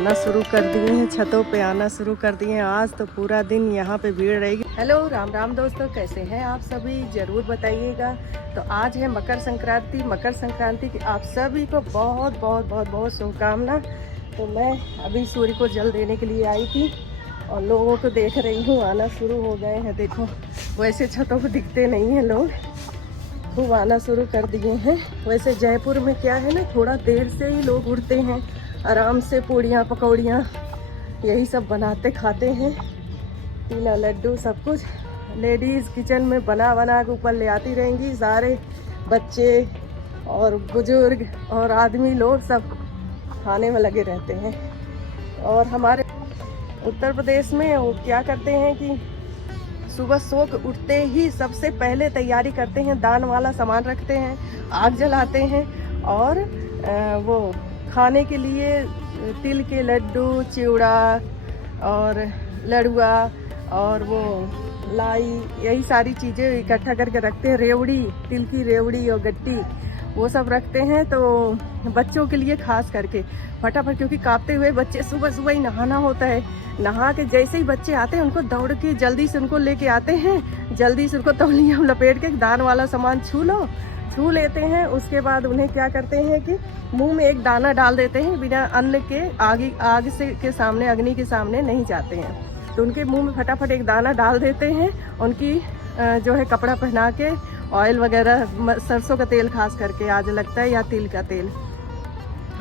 आना शुरू कर दिए हैं, छतों पे आना शुरू कर दिए हैं। आज तो पूरा दिन यहाँ पे भीड़ रहेगी। हेलो राम राम दोस्तों, कैसे हैं आप सभी, ज़रूर बताइएगा। तो आज है मकर संक्रांति। मकर संक्रांति की आप सभी को बहुत बहुत बहुत बहुत शुभकामना। तो मैं अभी सूर्य को जल देने के लिए आई थी और लोगों को देख रही हूँ, आना शुरू हो गए हैं। देखो वैसे छतों पर दिखते नहीं हैं लोग, खूब आना शुरू कर दिए हैं। वैसे जयपुर में क्या है ना, थोड़ा देर से ही लोग उठते हैं, आराम से पूड़ियाँ पकौड़ियाँ यही सब बनाते खाते हैं, पीला लड्डू सब कुछ लेडीज़ किचन में बना बना के ऊपर ले आती रहेंगी। सारे बच्चे और बुजुर्ग और आदमी लोग सब खाने में लगे रहते हैं। और हमारे उत्तर प्रदेश में वो क्या करते हैं कि सुबह सो के उठते ही सबसे पहले तैयारी करते हैं, दान वाला सामान रखते हैं, आग जलाते हैं और वो खाने के लिए तिल के लड्डू, चिवड़ा और लड़ुआ और वो लाई, यही सारी चीज़ें इकट्ठा करके रखते हैं। रेवड़ी, तिल की रेवड़ी और गट्टी वो सब रखते हैं। तो बच्चों के लिए खास करके फटाफट, क्योंकि कांपते हुए बच्चे, सुबह सुबह ही नहाना होता है। नहा के जैसे ही बच्चे आते हैं उनको दौड़ के जल्दी से उनको लेके आते हैं, जल्दी से उनको तौलिया में लपेट के दान वाला सामान छू लेते हैं। उसके बाद उन्हें क्या करते हैं कि मुंह में एक दाना डाल देते हैं, बिना अन्न के आग से के सामने, अग्नि के सामने नहीं जाते हैं। तो उनके मुंह में फटाफट एक दाना डाल देते हैं। उनकी जो है कपड़ा पहना के ऑयल वगैरह, सरसों का तेल खास करके आज लगता है, या तिल का तेल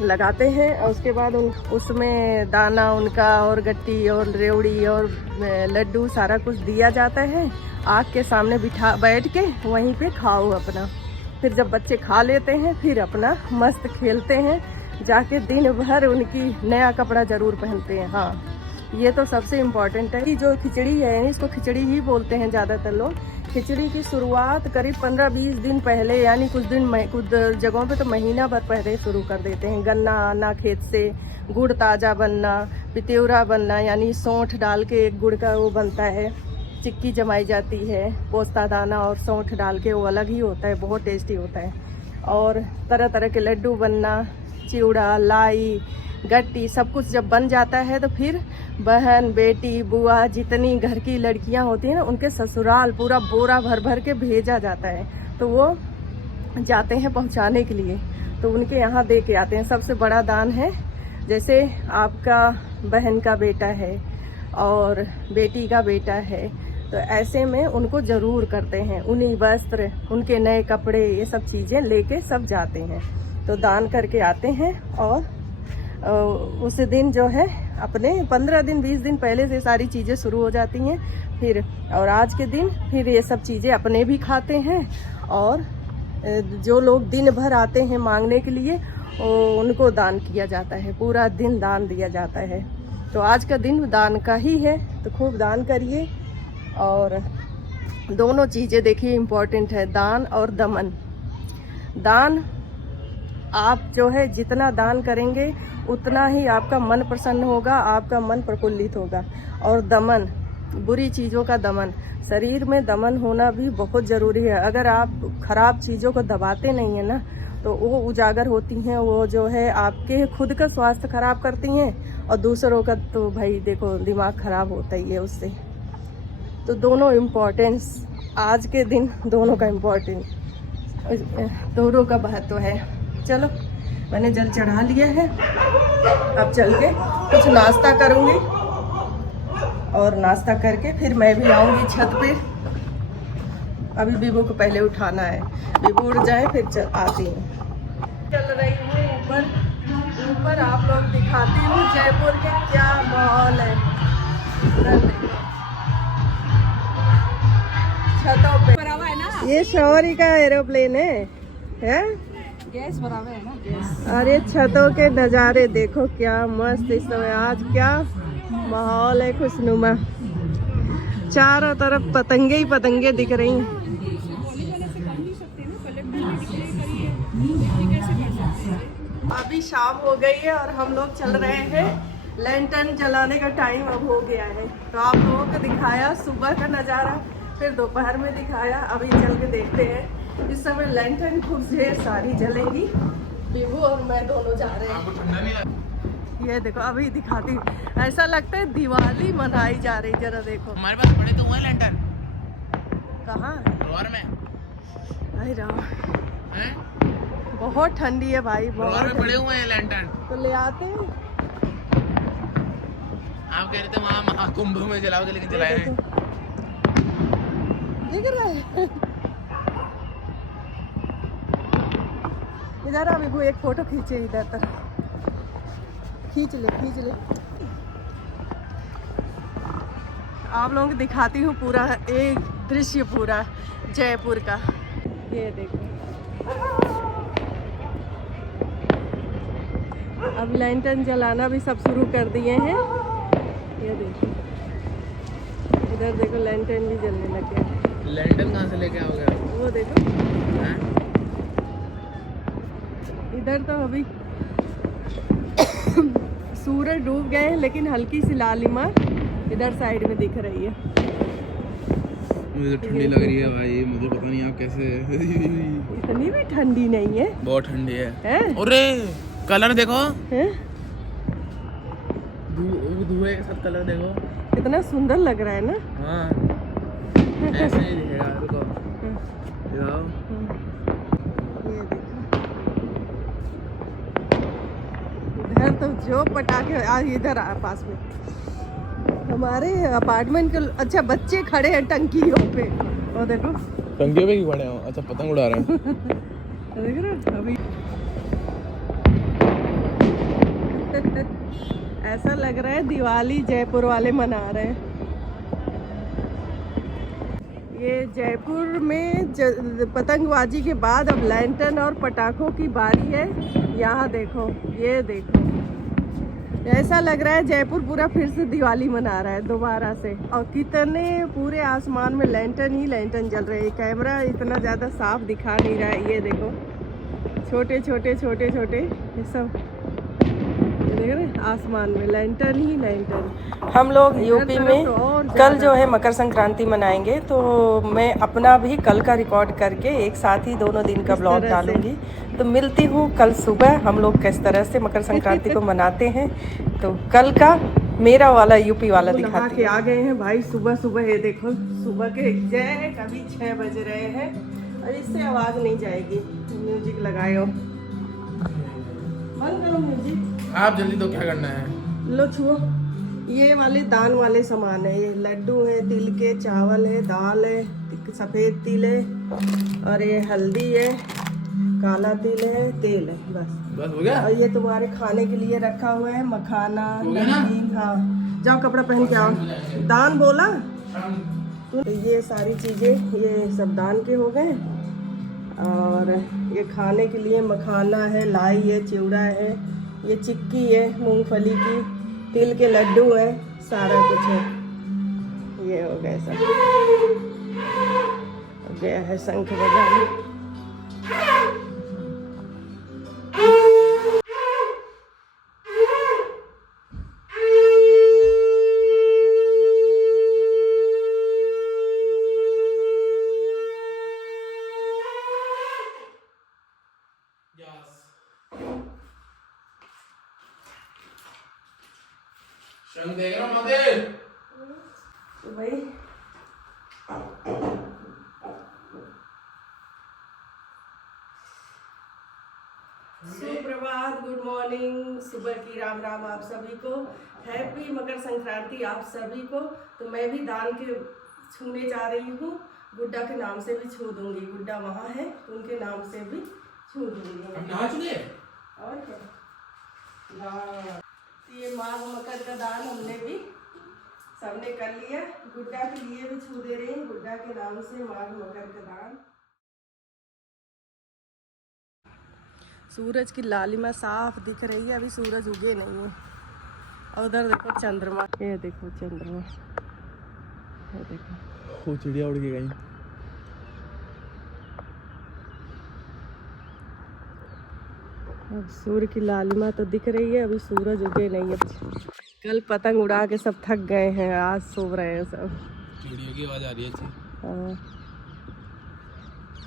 लगाते हैं। और उसके बाद उसमें दाना उनका और गट्टी और रेवड़ी और लड्डू सारा कुछ दिया जाता है। आग के सामने बैठ के वहीं पे खाओ अपना। फिर जब बच्चे खा लेते हैं फिर अपना मस्त खेलते हैं, जाके दिन भर उनकी नया कपड़ा जरूर पहनते हैं। हाँ, ये तो सबसे इम्पोर्टेंट है कि जो खिचड़ी है, इसको खिचड़ी ही बोलते हैं ज़्यादातर लोग। खिचड़ी की शुरुआत करीब 15-20 दिन पहले, यानी कुछ जगहों पे तो महीना भर पहले शुरू कर देते हैं। गन्ना आना खेत से, गुड़ ताज़ा बनना, पित्यूरा बनना, यानी सौंठ डाल के एक गुड़ का वो बनता है, चिक्की जमाई जाती है, पोस्ता दाना और सौंठ डाल के, वो अलग ही होता है, बहुत टेस्टी होता है। और तरह तरह के लड्डू बनना, चिवड़ा, लाई, गट्टी, सब कुछ जब बन जाता है तो फिर बहन, बेटी, बुआ, जितनी घर की लड़कियां होती हैं ना, उनके ससुराल पूरा बोरा भर भर के भेजा जाता है। तो वो जाते हैं पहुंचाने के लिए, तो उनके यहाँ दे के आते हैं। सबसे बड़ा दान है, जैसे आपका बहन का बेटा है और बेटी का बेटा है, तो ऐसे में उनको ज़रूर करते हैं। उन्हीं वस्त्र, उनके नए कपड़े, ये सब चीज़ें लेके सब जाते हैं, तो दान करके आते हैं। और उस दिन जो है अपने 15 दिन 20 दिन पहले से सारी चीज़ें शुरू हो जाती हैं फिर। और आज के दिन फिर ये सब चीज़ें अपने भी खाते हैं, और जो लोग दिन भर आते हैं मांगने के लिए उनको दान किया जाता है। पूरा दिन दान दिया जाता है। तो आज का दिन दान का ही है, तो खूब दान करिए। और दोनों चीज़ें देखिए इम्पोर्टेंट है, दान और दमन। दान आप जो है जितना दान करेंगे उतना ही आपका मन प्रसन्न होगा, आपका मन प्रफुल्लित होगा। और दमन, बुरी चीज़ों का दमन, शरीर में दमन होना भी बहुत ज़रूरी है। अगर आप खराब चीज़ों को दबाते नहीं हैं ना, तो वो उजागर होती हैं, वो जो है आपके खुद का स्वास्थ्य खराब करती हैं, और दूसरों का तो भाई देखो दिमाग खराब होता ही है उससे। तो दोनों इम्पोर्टेंस, आज के दिन दोनों का इम्पोर्टेंस, दोनों का महत्व है। चलो, मैंने जल चढ़ा लिया है, अब चल के कुछ नाश्ता करूँगी, और नाश्ता करके फिर मैं भी आऊँगी छत पे। अभी बीबू को पहले उठाना है, बीबू उठ जाए फिर आती हूँ। चल रही हूँ ऊपर आप लोग दिखाती हूँ जयपुर के क्या माहौल है। छतों पे ये शौरी का एरोप्लेन है? गैस बराबर है ना, गैस। अरे छतों के नज़ारे देखो क्या मस्त इस समय, आज क्या माहौल है, खुशनुमा। चारों तरफ पतंगे ही पतंगे दिख रही हैं। अभी शाम हो गई है और हम लोग चल रहे हैं, लैंटर्न जलाने का टाइम अब हो गया है। तो आप लोगों को दिखाया सुबह का नज़ारा, फिर दोपहर में दिखाया, अभी चल के देखते हैं। इस समय लैंटर्न खूब ढेर सारी जलेंगी, बीबू और मैं दोनों जा रहे हैं। ये देखो अभी दिखाती हूँ, ऐसा लगता है दिवाली मनाई जा रही। जरा देखो हमारे पास बड़े तो हुए लैंटर्न। कहाँ ड्रॉअर में भाई राम, हैं? बहुत ठंडी है भाई, ड्रॉअर बहुत में पड़े हुए हैं लैंटर्न। तो ले आते हैं। आप कह रहे थे वहाँ महाकुंभ में जलाओगे, लेकिन जलाए हैं। दिख रहा है इधर अभी वो एक फोटो खींचे, इधर तक खींच ले खींच ले। आप लोगों को दिखाती हूँ पूरा एक दृश्य पूरा जयपुर का। ये देखो अब लैंटर्न जलाना भी सब शुरू कर दिए हैं। ये देखो इधर देखो लैंटर्न भी जलने लगे। लैंटर्न कहाँ से लेके आओगे? वो देखो हैं? इधर तो अभी सूरज डूब गए हैं, लेकिन हल्की सी लालिमा इधर साइड में दिख रही है। मुझे तो ठंडी लग रही है भाई, मुझे पता नहीं आप कैसे। इतनी भी ठंडी नहीं है, बहुत ठंडी है। अरे कलर देखो, हैं? धुएं के साथ कलर देखो, कितना सुंदर लग रहा है ना। हाँ ऐसे ही दिखेगा। रुको जाओ, ये देखो इधर तो जो पटाखे आज इधर आ पास में हमारे अपार्टमेंट के। अच्छा बच्चे खड़े हैं टंकियों पे, वो देखो टंकियों पे क्यों खड़े हो? अच्छा पतंग उड़ा रहे हैं। देख रहे हो अभी ऐसा लग रहा है दिवाली जयपुर वाले मना रहे हैं। ये जयपुर में पतंगबाजी के बाद अब लैंटर्न और पटाखों की बारी है। यहाँ देखो, ये देखो ऐसा लग रहा है जयपुर पूरा फिर से दिवाली मना रहा है दोबारा से। और कितने पूरे आसमान में लैंटर्न ही लैंटर्न जल रहे हैं। कैमरा इतना ज़्यादा साफ दिखा नहीं रहा है। ये देखो छोटे छोटे छोटे छोटे ये सब देख रहे हैं आसमान में लैंटर्न ही लैंटर्न। हम लोग यूपी में कल जो है मकर संक्रांति मनाएंगे, तो मैं अपना भी कल का रिकॉर्ड करके एक साथ ही दोनों दिन का ब्लॉग डालूंगी। तो मिलती हूँ कल सुबह हम लोग किस तरह से मकर संक्रांति को मनाते हैं। तो कल का मेरा वाला यूपी वाला दिखाती हूँ। आ गए हैं भाई सुबह सुबह। ये देखो सुबह के जय कभी 6 बज रहे हैं और इससे आवाज़ नहीं जाएगी। म्यूजिक लगाओ, बंद करो म्यूजिक। आप जल्दी तो क्या करना है? लो छुओ, ये वाले दान वाले सामान है। ये लड्डू है, तिल के, चावल है, दाल है, सफ़ेद तिल है और ये हल्दी है, काला तिल है, तेल है। बस हो गया। और ये तुम्हारे खाने के लिए रखा हुआ है मखाना, नमकीन। हाँ जाओ कपड़ा पहन के आओ। दान बोला तो ये सारी चीज़ें ये सब दान के हो गए। और ये खाने के लिए मखाना है, लाई है, चिवड़ा है, ये चिक्की है मूंगफली की, तिल के लड्डू है, सारा कुछ है। ये हो गया सब, गया है शंख बजाने। शंख देख रहा हूँ महादेव। तो भाई सुप्रभात, गुड मॉर्निंग, सुबह की राम राम आप सभी को। हैप्पी मकर संक्रांति आप सभी को। तो मैं भी दान के छूने जा रही हूँ। गुड्डा के नाम से भी छू दूंगी, गुड्डा वहाँ है उनके नाम से भी छू दूंगी। नहा चुके और क्या दान, ये माघ मकर का दान हमने भी सबने कर लिया। गुड्डा के लिए भी छू दे रही हूँ, गुड्डा के नाम से माघ मकर का दान। सूरज की लालिमा साफ दिख रही है, अभी सूरज उगे नहीं है। और उधर देखो चंद्रमा, ये देखो चंद्रमा, ये देखो वो चिड़िया उड़ के गई। अब सूर्य की लालिमा तो दिख रही है, अभी सूरज उगे नहीं है। कल पतंग उड़ा के सब थक गए हैं, आज सो रहे हैं सब। चिड़िया की आवाज़ आ रही है।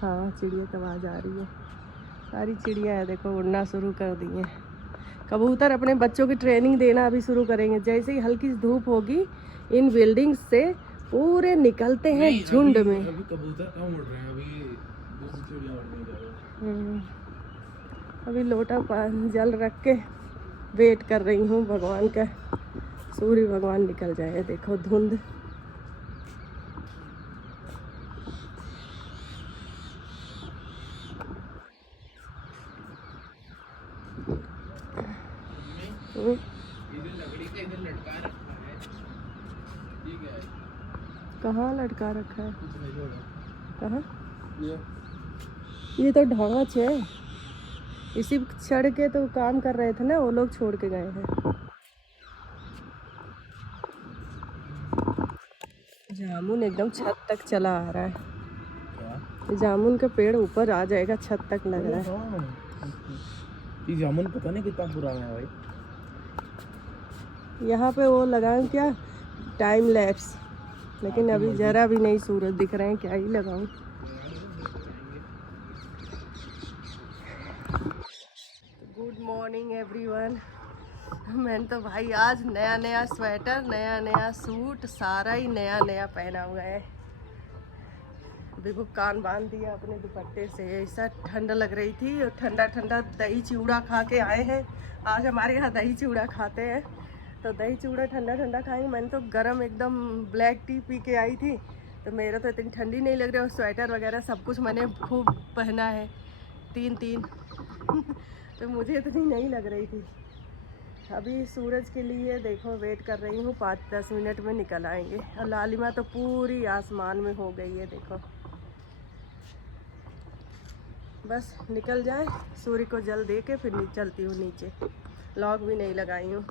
हाँ चिड़िया की आवाज़ आ रही है। सारी चिड़िया है देखो उड़ना शुरू कर दी है। कबूतर अपने बच्चों की ट्रेनिंग देना अभी शुरू करेंगे। जैसे ही हल्की सी धूप होगी इन बिल्डिंग्स से पूरे निकलते हैं झुंड में। अभी कबूतर कम उड़ रहे हैं, अभी दूसरी चिड़िया उड़ने जा रही हैं। अभी लोटा जल रख के वेट कर रही हूँ भगवान का, सूर्य भगवान निकल जाए। देखो धुंध। ये जो लकड़ी का इधर लटका रखा है, ये क्या है? कहाँ लटका रखा है? कुछ नहीं होगा। कहाँ? ये ये तो ढांच है। इसी चढ़ के तो काम कर रहे थे ना, वो लोग छोड़ के गए हैं। जामुन एकदम छत तक चला आ रहा है। क्या? जामुन का पेड़ ऊपर आ जाएगा, छत तक लग रहा है। हाँ। ये जामुन पता नहीं कितना पुराना है भाई। यहाँ पे वो लगाऊं क्या, टाइम लैप्स, लेकिन अभी जरा भी नहीं सूरज दिख रहे हैं, क्या ही लगाऊं। Good morning everyone. मैंने तो भाई आज नया नया स्वेटर, नया नया सूट, सारा ही नया नया पहना हुआ है। देखो कान बांध दिया अपने दुपट्टे से, ऐसा ठंड लग रही थी। और ठंडा ठंडा दही चिवड़ा खा के आए हैं। आज हमारे यहाँ दही चिवड़ा खाते हैं, तो दही चिवड़ा ठंडा ठंडा खाएंगे। मैंने तो गरम एकदम ब्लैक टी पी के आई थी, तो मेरा तो इतनी ठंडी नहीं लग रही। और स्वेटर वगैरह सब कुछ मैंने खूब पहना है, तीन तो मुझे इतनी नहीं लग रही थी। अभी सूरज के लिए देखो वेट कर रही हूँ, 5-10 मिनट में निकल आएंगे। और लालिमा तो पूरी आसमान में हो गई है, देखो। बस निकल जाए, सूर्य को जल दे के फिर चलती हूँ नीचे। लॉग भी नहीं लगाई हूँ।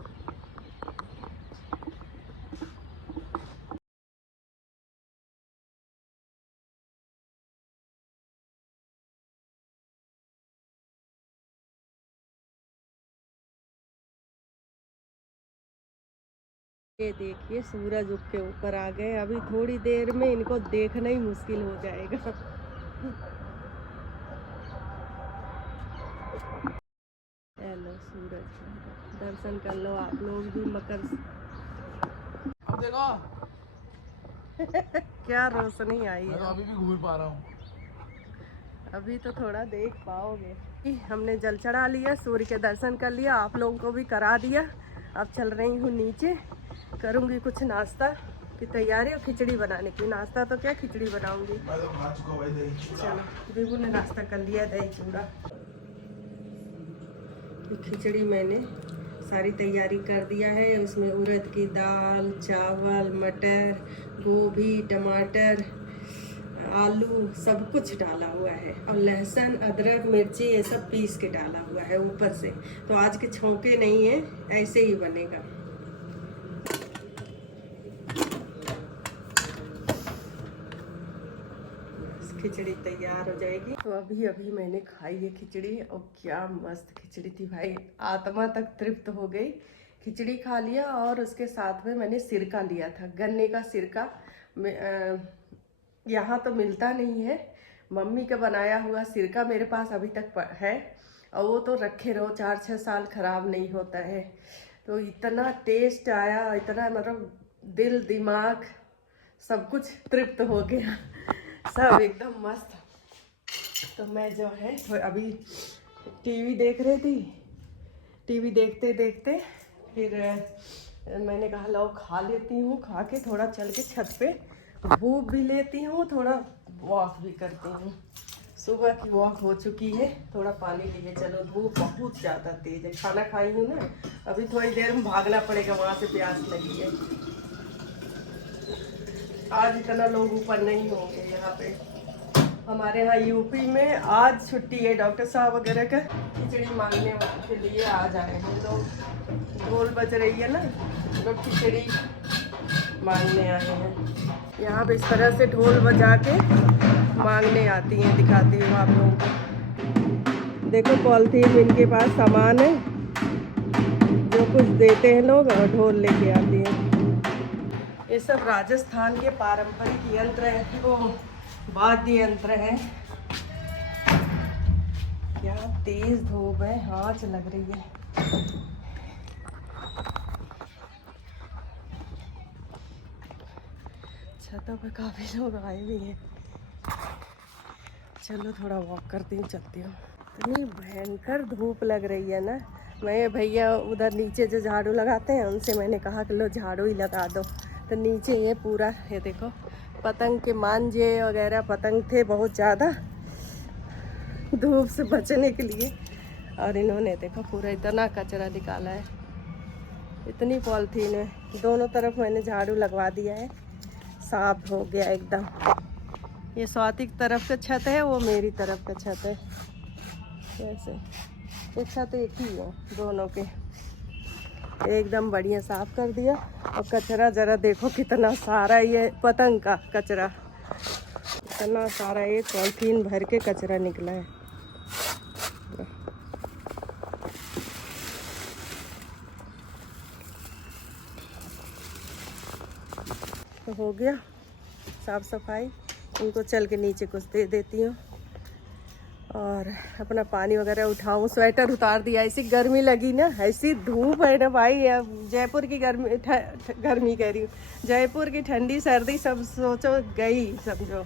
ये देखिए सूरज उग के ऊपर आ गए। अभी थोड़ी देर में इनको देखना ही मुश्किल हो जाएगा। हेलो सूरज, दर्शन कर लो आप लोग भी मकर। अब देखो क्या रोशनी आई मैं तो है। अभी भी घूम पा रहा हूँ। अभी तो थोड़ा देख पाओगे। हमने जल चढ़ा लिया, सूर्य के दर्शन कर लिया, आप लोगों को भी करा दिया। अब चल रही हूँ नीचे, करूँगी कुछ नाश्ता की तैयारी और खिचड़ी बनाने की। नाश्ता तो क्या, खिचड़ी बनाऊंगी। मैं तो खा चुका भाई दही। चलो बिल्कुल ने नाश्ता कर लिया, दही चूड़ा। खिचड़ी मैंने सारी तैयारी कर दिया है। उसमें उड़द की दाल, चावल, मटर, गोभी, टमाटर, आलू सब कुछ डाला हुआ है। और लहसुन, अदरक, मिर्ची ये सब पीस के डाला हुआ है ऊपर से। तो आज के छौंके नहीं है, ऐसे ही बनेगा। खिचड़ी तैयार हो जाएगी। तो अभी अभी मैंने खाई है खिचड़ी, और क्या मस्त खिचड़ी थी भाई, आत्मा तक तृप्त हो गई। खिचड़ी खा लिया और उसके साथ में मैंने सिरका लिया था, गन्ने का सिरका। यहाँ तो मिलता नहीं है। मम्मी का बनाया हुआ सिरका मेरे पास अभी तक है, और वो तो रखे रहो 4-6 साल खराब नहीं होता है। तो इतना टेस्ट आया, इतना मतलब दिल दिमाग सब कुछ तृप्त हो गया, सब एकदम मस्त। तो मैं जो है अभी टीवी देख रही थी। टीवी देखते देखते फिर मैंने कहा लो खा लेती हूँ, खा के थोड़ा चल के छत पे धूप भी लेती हूँ, थोड़ा वॉक भी करती हूँ। सुबह की वॉक हो चुकी है, थोड़ा पानी लिए चलो। धूप बहुत ज़्यादा तेज है, खाना खाई हूँ ना, अभी थोड़ी देर में भागना पड़ेगा, वहाँ से प्यास लगी है। आज इतना लोग ऊपर नहीं होंगे यहाँ पे। हमारे यहाँ यूपी में आज छुट्टी है, डॉक्टर साहब वगैरह का खिचड़ी मांगने के लिए आ जाए हैं लोग। ढोल बज रही है ना, लोग खिचड़ी मांगने आए हैं। यहाँ पे इस तरह से ढोल बजा के मांगने आती हैं, दिखाती हूँ आप लोगों को। देखो पॉलिथीन इनके पास सामान है, जो कुछ देते हैं लोग, और ढोल लेके आती हैं। ये सब राजस्थान के पारंपरिक यंत्र है, वो वाद्य यंत्र है। क्या तेज धूप है, आँच लग रही है। छतों पे काफी लोग आए भी हैं। चलो थोड़ा वॉक करती हूँ, चलती हूँ। इतनी भयंकर धूप लग रही है ना। मैं भैया उधर नीचे जो झाड़ू लगाते हैं उनसे मैंने कहा कि लो झाड़ू ही लगा दो। तो नीचे ये पूरा ये देखो पतंग के मांझे वगैरह पतंग थे बहुत ज़्यादा धूप से बचने के लिए। और इन्होंने देखो पूरा इतना कचरा निकाला है, इतनी पॉलीथीन है। दोनों तरफ मैंने झाड़ू लगवा दिया है, साफ हो गया एकदम। ये स्वाति की तरफ का छत है, वो मेरी तरफ का छत है। कैसे ये छत एक ही है दोनों के। एकदम बढ़िया साफ कर दिया। और कचरा जरा देखो कितना सारा, ये पतंग का कचरा इतना सारा, एक पॉलीथीन भर के कचरा निकला है। तो हो गया साफ सफाई। इनको चल के नीचे कुछ दे देती हूँ और अपना पानी वगैरह उठाऊँ। स्वेटर उतार दिया, ऐसी गर्मी लगी ना, ऐसी धूप है ना भाई। जयपुर की गर्मी गर्मी कह रही हूँ, जयपुर की ठंडी सर्दी सब सोचो गई समझो।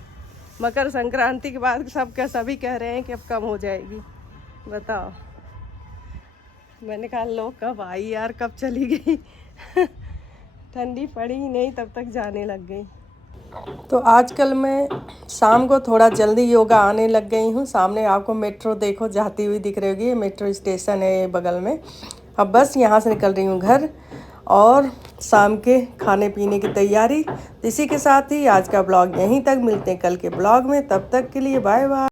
मकर संक्रांति के बाद सभी कह रहे हैं कि अब कम हो जाएगी। बताओ, मैंने कहा लो कब आई यार, कब चली गई। ठंडी पड़ी ही नहीं तब तक जाने लग गई। तो आजकल मैं शाम को थोड़ा जल्दी योगा आने लग गई हूँ। सामने आपको मेट्रो देखो जाती हुई दिख रही होगी, मेट्रो स्टेशन है बगल में। अब बस यहाँ से निकल रही हूँ घर और शाम के खाने पीने की तैयारी। इसी के साथ ही आज का ब्लॉग यहीं तक। मिलते हैं कल के ब्लॉग में, तब तक के लिए बाय बाय।